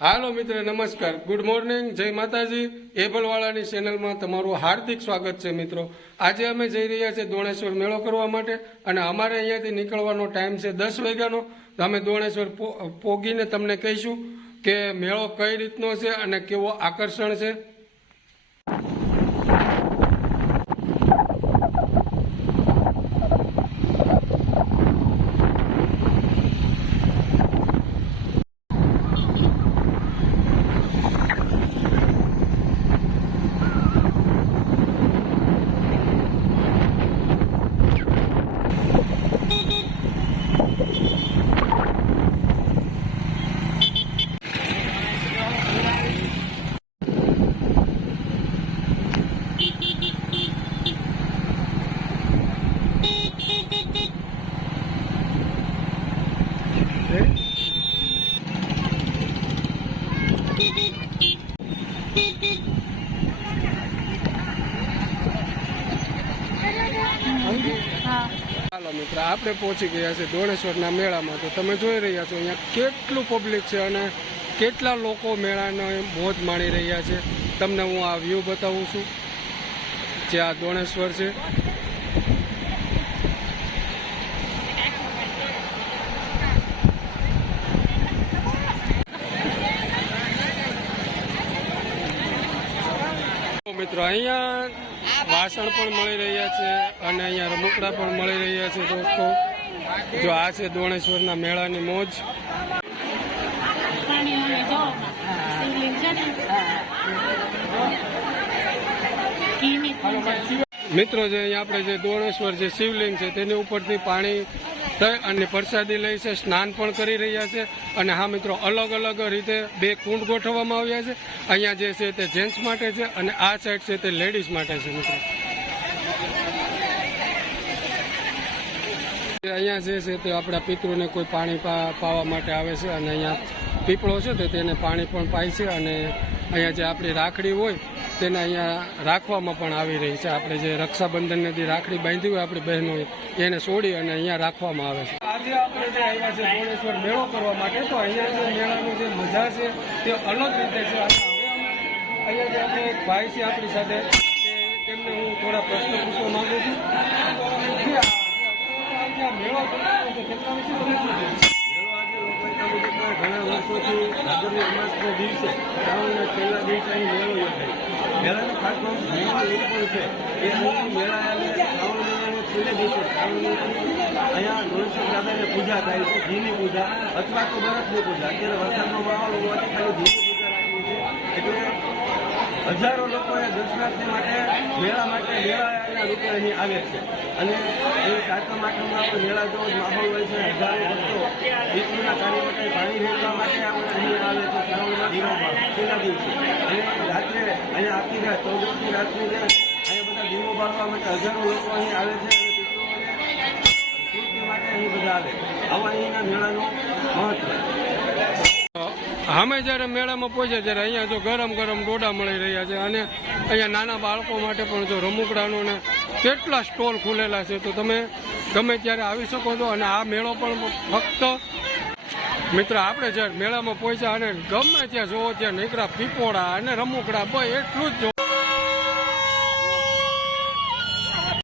હાલો મિત્ર, નમસ્કાર, good morning, જય માતાજી. એબલવાળાની ચેનલમાં તમારું હાર્દિક સ્વાગત છે. મિત્રો, આજે અમે જઈ રહ્યા છીએ દોણેશ્વર મેળો કરવા માટે અને અમારે અહીંયાથી નીકળવાનો ટાઈમ છે 10 વાગ્યાનો. તો અમે દોણેશ્વર પોગીને તમને કહીશું કે મેળો કઈ રીતનો છે અને કેવો આકર્ષણ છે. ચાલો મિત્ર, આપણે પહોંચી ગયા છે દોણેશ્વરના મેળામાં. તો તમે જોઈ રહ્યા છો અહીંયા કેટલું પબ્લિક છે અને કેટલા લોકો મેળાનો મોજ માણી રહ્યા છે. તમને હું આ વ્યૂ બતાવું છું જે આ દોણેશ્વર છે. મિત્રો, અહીંયા વાસણ પણ મળી રહ્યા છે અને અહીંયા રમકડા પણ મળી રહ્યા છે. દોસ્તો, જો આ છે દોણેશ્વરના મેળાની મોજ. મિત્રો, જે અહીંયા આપણે જે દોણેશ્વર જે શિવલિંગ છે તેની ઉપરથી પાણી થઈ અને પ્રસાદી લઈ છે, સ્નાન પણ કરી રહ્યા છે. અને હા મિત્રો, અલગ અલગ રીતે બે કુંડ ગોઠવવામાં આવ્યા છે. અહીંયા જે છે તે જેન્ટ્સ માટે છે અને આ સાઈડ છે તે લેડીઝ માટે છે. મિત્રો, અહીંયા જે છે તે આપણા પિતૃને કોઈ પાણી પાવા માટે આવે છે અને અહીંયા પીપળો છે તો તેને પાણી પણ પાય છે. અને અહીંયા જે આપણી રાખડી હોય તેને અહીંયા રાખવામાં પણ આવી રહી છે. આપણે જે રક્ષાબંધનને જે રાખડી બાંધી હોય આપણી બહેનો એને છોડી અને અહીંયા રાખવામાં આવે છે. આજે આપણે જે આવ્યા છે દોણેશ્વર મેળો કરવા માટે, તો અહીંયા જે મેળાનું જે મજા છે તે અલગ રીતે છે. અને હવે અમે અહીંયા જે આપણે એક ભાઈ છે આપણી સાથે, તેમને હું થોડા પ્રશ્ન પૂછવા માંગુ છું. મેળો કેટલા વિશે તમે શું ઘણા વર્ષોથી ભાદરવી અમાસના દિવસે શ્રાવણના છેલ્લા દિવસે અહીં મેળો યોજાય. મેળાનો ખાસ મહિમા એ પણ છે કે અહીં મેળા શ્રાવણ મહિનાના છેલ્લે દિવસે અહીંયા દોણેશ્વર દાદાને પૂજા થાય છે, ઘીની પૂજા અથવા તો બરફની પૂજા. અત્યારે વરસાદનો માહોલ હોવાથી ખાલી ઘીની પૂજા રાખવી છે. એટલે હજારો લોકો દર્શનાર્થી માટે મેળાના રૂપે અહીં આવે છે. અને એ સાતમ આઠમમાં આપણે મેળા જેવો જ માહોલ હોય છે. હજારો ભક્તો વિષ્ણુના કાર્ય માટે પાણી રેડવા માટે આપણે અહીં આવે છે શ્રાવણના છેલ્લા દિવસે. અને રાત્રે અહીંયા આખી રાત 14મી રાતની જેમ અહીંયા બધા દીવો બાળવા માટે હજારો લોકો અહીં આવે છે. અને પિતૃઓને માટે અહીં બધા આવે. આવા અહીંના મેળાનું મહત્વ. અમે જ્યારે મેળામાં પહોંચ્યા ત્યારે અહીંયા જો ગરમ ગરમ ડોડા મળી રહ્યા છે અને અહીંયા નાના બાળકો માટે પણ જો રમકડાનો ને કેટલા સ્ટોલ ખુલેલા છે. તો તમે ગમે ત્યારે આવી શકો છો. અને આ મેળો પણ ફક્ત મિત્ર, આપણે જ્યારે મેળામાં પહોંચ્યા અને ગમે ત્યાં જોવો ત્યાં નીકળ્યા પીપોળા અને રમકડા, ભાઈ એટલું જ